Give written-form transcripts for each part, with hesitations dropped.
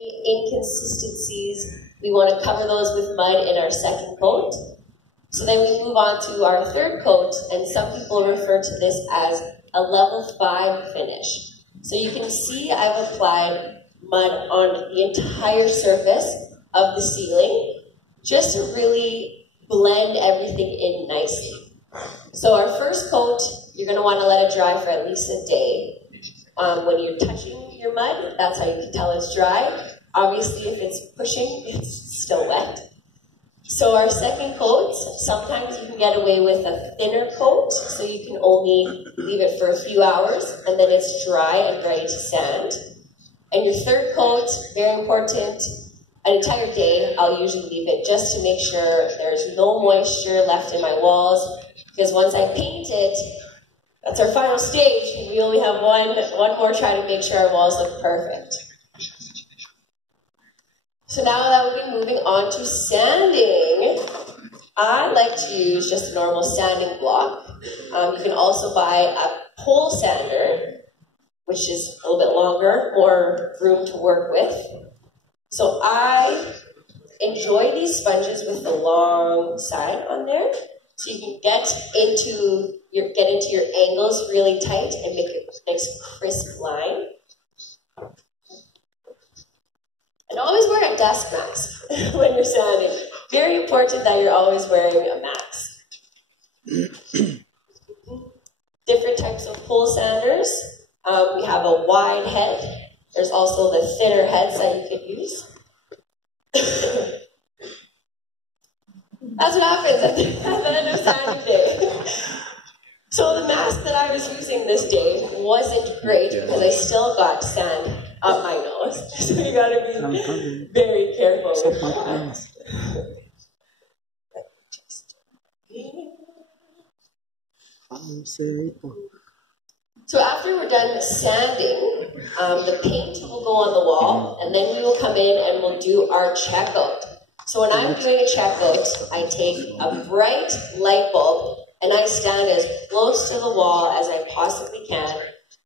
inconsistencies, we want to cover those with mud in our second coat. So then we move on to our third coat, and some people refer to this as a level 5 finish. So you can see I've applied mud on the entire surface of the ceiling just to really blend everything in nicely. So our first coat, you're going to want to let it dry for at least a day. When you're touching your mud, that's how you can tell it's dry. Obviously, if it's pushing, it's still wet. So our second coat, sometimes you can get away with a thinner coat, so you can only leave it for a few hours, and then it's dry and ready to sand. And your third coat, very important, an entire day, I'll usually leave it just to make sure there's no moisture left in my walls, because once I paint it, that's our final stage, and we only have one more try to make sure our walls look perfect. So now that we've been moving on to sanding, I like to use just a normal sanding block. You can also buy a pole sander, which is a little bit longer, more room to work with. So I enjoy these sponges with the long side on there, so you can get into your angles really tight and make a nice crisp line. And always wear a dust mask when you're sanding. Very important that you're always wearing a mask. Different types of pole sanders. We have a wide head. There's also the thinner heads that you could use. That's what happens at the end of sanding day. So the mask that I was using this day wasn't great because I still got sand up my nose. So you gotta be very careful with that. So after we're done sanding, the paint will go on the wall, and then we will come in and we'll do our checkout. So when I'm doing a checkout, I take a bright light bulb and I stand as close to the wall as I possibly can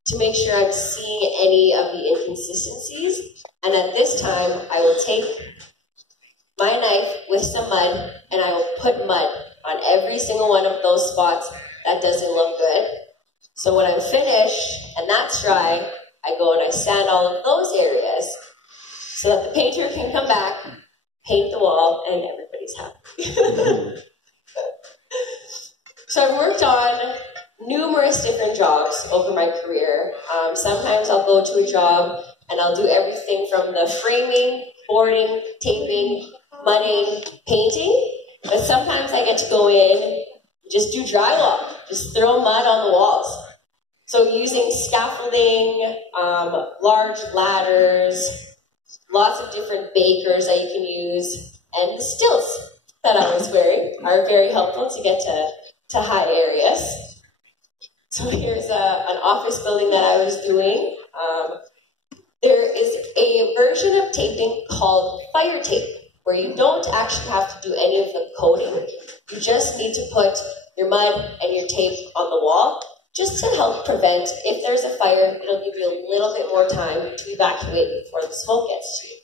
to make sure I'm seeing any of the inconsistencies. And at this time, I will take my knife with some mud and I will put mud on every single one of those spots that doesn't look good. So when I'm finished and that's dry, I go and I sand all of those areas so that the painter can come back, paint the wall, and everybody's happy. So I've worked on numerous different jobs over my career. Sometimes I'll go to a job and I'll do everything from the framing, boarding, taping, mudding, painting. But sometimes I get to go in and just do drywall, just throw mud on the walls. So using scaffolding, large ladders, lots of different bakers that you can use, and the stilts that I was wearing are very helpful to get to high areas. So here's an office building that I was doing. There is a version of taping called fire tape, where you don't actually have to do any of the coating. You just need to put your mud and your tape on the wall, just to help prevent, if there's a fire, it'll give you a little bit more time to evacuate before the smoke gets to you.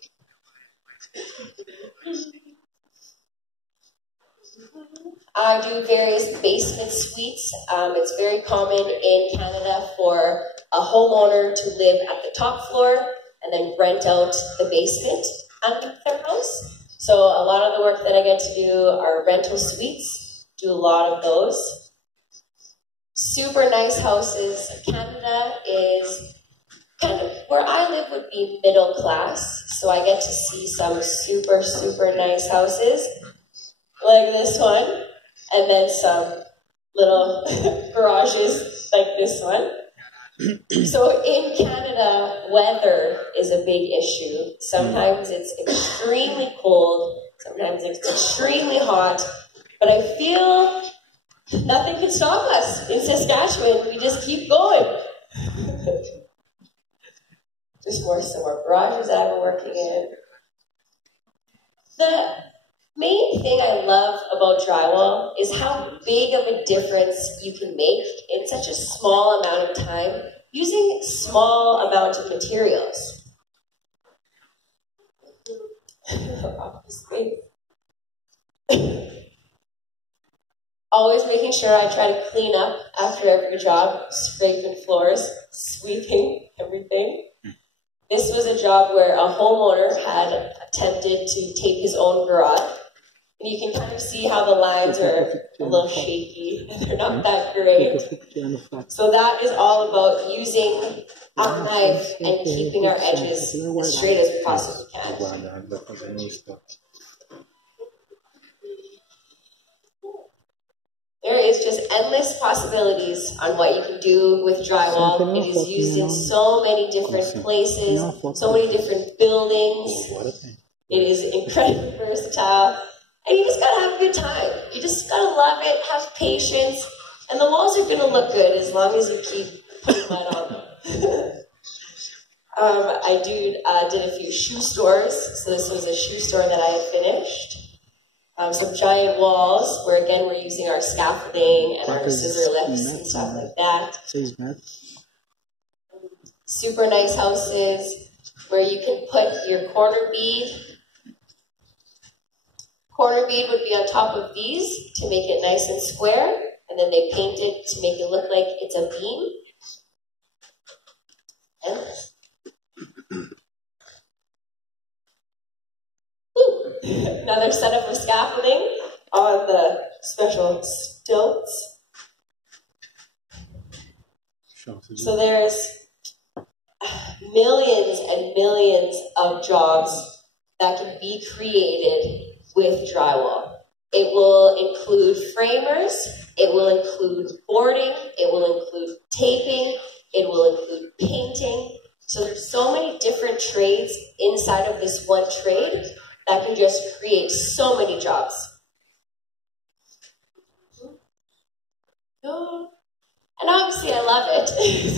I do various basement suites. It's very common in Canada for a homeowner to live at the top floor and then rent out the basement underneath their house. So a lot of the work that I get to do are rental suites, do a lot of those. Super nice houses. Canada is kind of, where I live would be middle class, so I get to see some super, super nice houses, like this one, and then some little garages like this one. So in Canada, weather is a big issue. Sometimes it's extremely cold, sometimes it's extremely hot, but I feel nothing can stop us. In Saskatchewan, we just keep going. Just some more garages that I've been working in. The main thing I love about drywall is how big of a difference you can make in such a small amount of time using small amounts of materials. obviously. Always making sure I try to clean up after every job, scraping floors, sweeping everything. This was a job where a homeowner had attempted to tape his own garage. And you can kind of see how the lines are a little shaky, and they're not that great. So that is all about using a knife and keeping our edges as straight as we possibly can. There is just endless possibilities on what you can do with drywall. It is used in so many different places, so many different buildings. It is incredibly versatile. And you just gotta have a good time. You just gotta love it, have patience, and the walls are gonna look good as long as you keep putting mud on them. I did a few shoe stores. So this was a shoe store that I had finished. Some giant walls where, again, we're using our scaffolding and our scissor lifts and stuff like that. Super nice houses where you can put your corner bead. Corner bead would be on top of these to make it nice and square, and then they paint it to make it look like it's a beam. Another setup of scaffolding on the special stilts. So there's millions and millions of jobs that can be created with drywall. It will include framers, it will include boarding, it will include taping, it will include painting. So there's so many different trades inside of this one trade that can just create so many jobs. And obviously I love it,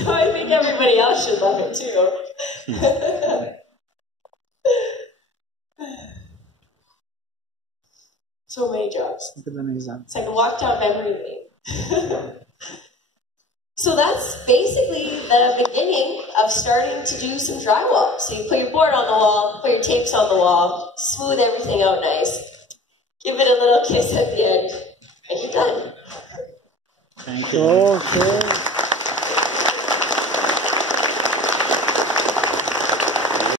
so I think everybody else should love it too. So many jobs. It's like a walk down memory lane. So that's basically the beginning of starting to do some drywall. So you put your board on the wall, put your tapes on the wall, smooth everything out nice, give it a little kiss at the end, and you're done. Thank you. Okay.